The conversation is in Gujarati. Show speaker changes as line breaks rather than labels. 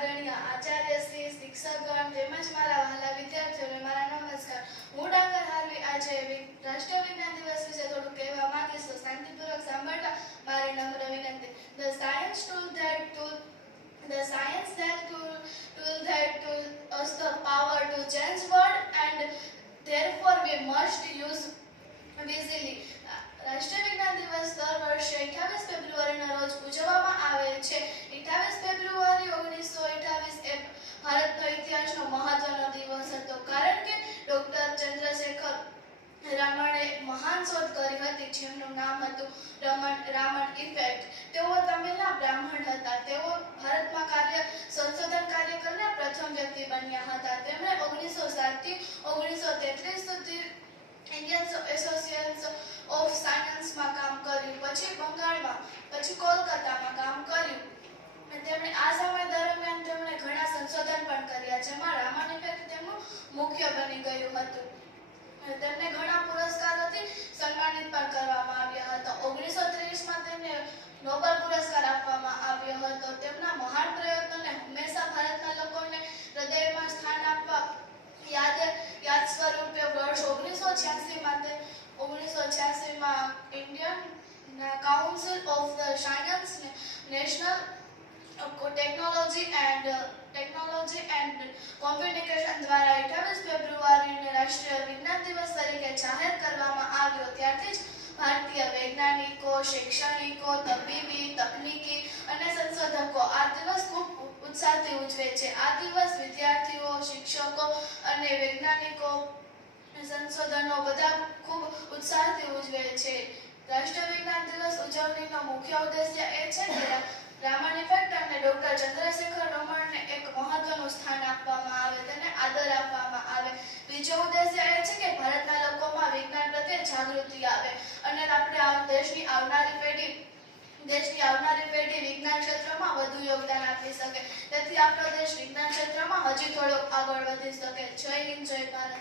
આદરણીય આચાર્ય શ્રી શિક્ષકગણ તેમજ મારા વહાલા વિદ્યાર્થીઓને મારા નમસ્કાર. હું ડાક્ટર હાર્વી આજે રાષ્ટ્રીય વિજ્ઞાન દિવસ વિશે થોડું કહેવા માંગીશ, તો શાંતિપૂર્વક સાંભળતા મારી નમ્ર વિનંતી. The science tool that tool the science that tool tool that tool us the power to change world and therefore we must use wisely રાષ્ટ્રીય વિજ્ઞાન દિવસ દર વર્ષે 28 ફેબ્રુઆરીના રોજ ઉજવવામાં આવે છે. 28 જેમનું નામ હતું રમણ, રામણ ઇફેક્ટ તેઓ તમિલના બ્રાહ્મણ હતા. તેઓ ભારતમાં કાર્ય, સંશોધન કાર્ય કરનાર પ્રથમ વ્યક્તિ બન્યા હતા. તેમણે ઓગણીસો સાતથી ઓગણીસો તેત્રીસ સુધી ઇન્ડિયન એસોસિએશન ઓફ સાયન્સમાં કામ કર્યું. પછી બંગાળમાં, પછી કોલકાતામાં કામ કર્યું. તેમણે આ સમય દરમિયાન તેમણે ઘણા સંશોધન પણ કર્યા, જેમાં રામન તેમનું મુખ્ય બની ગયું હતું. તેમણે ઘણા પુરસ્કારોથી સન્માનિત પણ કરવામાં આવ્યા હતા ઓગણીસો ત્રીસમાં તેમને નોબેલ પુરસ્કાર આપવામાં આવ્યો હતો તેમના મહાન પ્રયત્નોને હંમેશા ભારતના લોકોને હૃદયમાં સ્થાન આપવા યાદ યાદ સ્વરૂપે વર્ષ ઓગણીસો છ્યાસીમાં તે ઓગણીસો છ્યાસીમાં Indian council of the science national technology and technology and communication દ્વારા અઠ્યાવીસ ફેબ્રુઆરીને રાષ્ટ્રીય વિજ્ઞાન દિવસ તરીકે જાહેર કરવામાં આવ્યો. ત્યારથી જ ભારતીય વૈજ્ઞાનિકો, શૈક્ષણિકો, તબીબી, તકનીકી અને સંશોધકો આ દિવસ ખૂબ ઉત્સાહથી ઉજવે છે. આ દિવસ વિદ્યાર્થીઓ, શિક્ષકો અને વૈજ્ઞાનિકો, સંશોધનો બધા ખૂબ ઉત્સાહથી ઉજવે છે. રાષ્ટ્રીય વિજ્ઞાન દિવસ ઉજવણીનો મુખ્ય ઉદ્દેશ્ય એ છે કે રામન ઇફેક્ટ અને ડોક્ટર ચંદ્રશેખર રમણને એક મહત્વનું સ્થાન આપવામાં આવે, તેને આદર આપવામાં આવે. બીજો ઉદ્દેશ્ય એ છે કે ભારતના લોકોમાં વિજ્ઞાન પ્રત્યે જાગૃતિ આવે અને આપણે આ દેશની આવનારી પેઢી, દેશની આવનારી પેઢી વિજ્ઞાન ક્ષેત્રમાં વધુ યોગદાન આપી શકે. તેથી આપણો દેશ વિજ્ઞાન ક્ષેત્રમાં હજી થોડો આગળ વધી શકે. જય હિન્દ, જય ભારત.